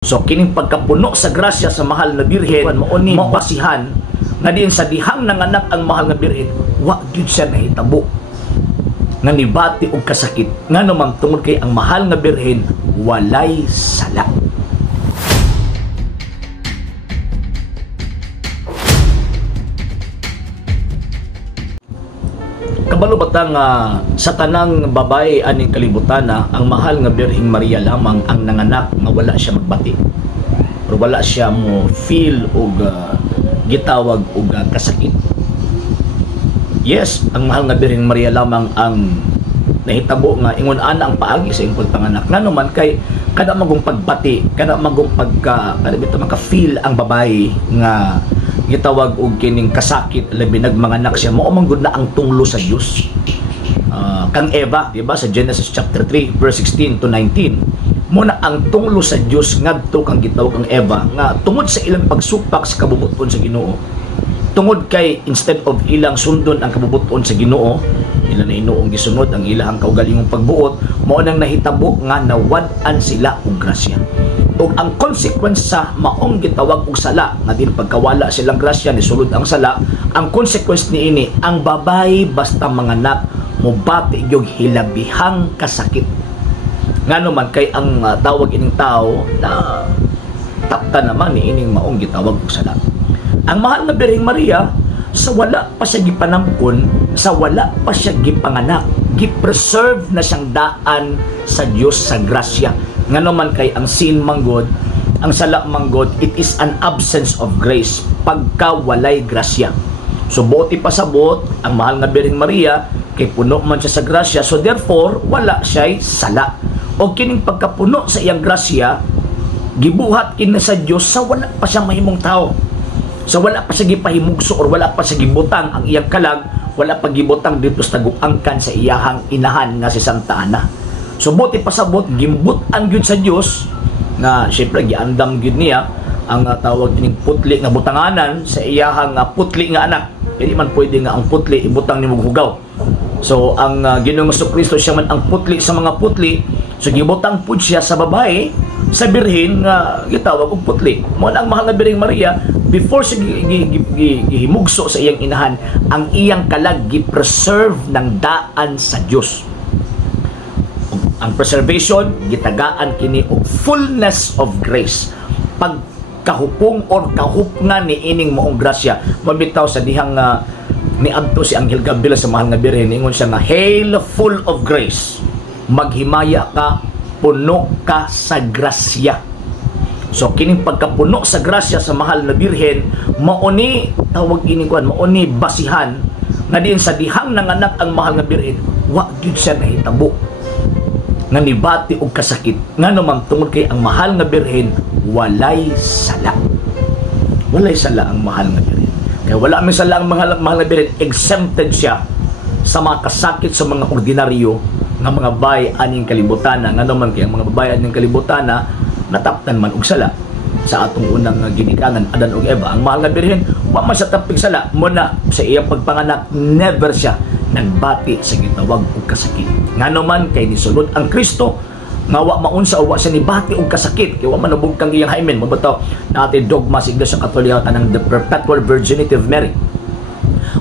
So kining pagkapuno sa grasya sa mahal na birhen mao ni basihan nga diin sa dihang nanganak ang mahal nga birhen wa gyud siya nahitabo nga nibati og kasakit nga naman tungod kay ang mahal nga birhen walay sala. Kabalo batang sa tanang babae aning kalibutan ang mahal nga Birheng Maria lamang ang nanganak nga wala siya magbati. Pero wala siya mo feel og gitawag og kasakit. Yes, ang mahal nga Birheng Maria lamang ang nahitabo nga ingon ana ang paagi sa iyong pagpanganak. Ngano kay kada magong pagbati, kada magong kada bitaw maka-feel ang babae nga gitawag og kining kasakit labi nagmanganak siya mao man gud na ang tunglo sa Dios. Kang Eva, di ba, sa Genesis chapter 3 verse 16 to 19, muna ang tunglo sa Dios ngadto kang gitawag ang Eva nga tungod sa ilang pagsupak sa kabubuton sa Ginoo. Tungod kay instead of ilang sundon ang kabubuton sa Ginoo, ila na inuong gisunod ang ilang kaugalingong pagbuot, mao nang nahitabo nga nawad-an sila og grasya. Ug ang consequence sa maong gitawag og sala nga din pagkawala silang grasya ni sulod ang sala, ang consequence niini ang babae basta manganak mobati gyud hilabihang kasakit. Ngano man kay ang tawag ining tao na tapta naman ni ining maong gitawag og sala. Ang mahal na Birheng Maria sa wala pa siya gipanamkon, sa wala pa siya gipanganak, gipreserve na siyang daan sa Dios sa grasya. Ngano man kay ang sin manggod, ang sala manggod, it is an absence of grace, pagka walay grasya. So buti pa sabot ang mahal nga Birheng Maria kay puno man siya sa grasya, so therefore wala siya'y sala. O kining pagkapuno sa iyang grasya, gibuhat kini sa Dios sa wala pa siyang mahimong tao. So wala pa siya gipahimugso or wala pa siya gibutang ang iyang kalag, wala pa gibutang dito sa taguangkan sa iyahang inahan nga si Santa Ana. So buti pasabot gimbutan gyud sa Dios nga syempre giandam gyud niya ang tawag ning putli nga butanganan sa iyahang putli nga anak. Kaya man pwede nga ang putli ibutang nimo hugaw. So ang Ginoong Jesucristo siya man ang putli sa mga putli. So gibutang pud siya sa babae sa birhen nga gitawag og putli. Mao ang mahal nga Birheng Maria before siya gihimugso sa iyang inahan, ang iyang kalag gi-preserve ng daan sa Dios. Ang preservation gitagaan kini og fullness of grace, pagkahupong or kahupngan ni ining maong grasya. Mabitaw sa dihang niadto si Anghel Gabriel sa mahal nga Birhen, ingon siya nga, "Hail full of grace, maghimaya ka, puno ka sa grasya." So kining pagkapuno sa grasya sa mahal na Birhen, mauni tawag ini kuan, mauni basihan nga diin sa dihang nanganak ang mahal nga Birhen wa gyud siya nahitabo nga nibati og kasakit nga naman tungod kay ang mahal nga Birhen walay sala. Walay sala ang mahal nga Birhen. Kaya wala man sala ang mahal nga Birhen, exempted siya sa mga kasakit sa mga ordinaryo nga mga babae aning kalibutan. Nga naman kay ang mga babae aning kalibutan nataptan man og sala sa atong unang ginikanan Adan ug Eva. Ang mahal nga Birhen wa man sa tapig sala, muna sa iyang pagpanganak never siya nagbati sa gitawag og kasakit. Ngano man kay nisulod ang Kristo nga wa maunsa o wa siya nibati og kasakit, kay wa man nabugkang iyang hymen. Mabataw natin dogma sa Iglesia Katolika kanang the perpetual virginity of Mary.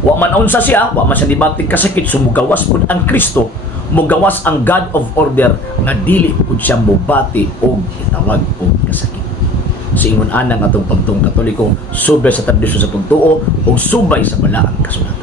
Wa man unsa siya, wa man siya nibati kasakit, sumugawas pud ang Kristo, mugawas ang God of order nga dili pud siya mobati og gitawag og kasakit. Sa ingon ana nga atong pagtuong Katoliko, subay sa tradisyon sa pagtuo ug subay sa balaang kasulatan.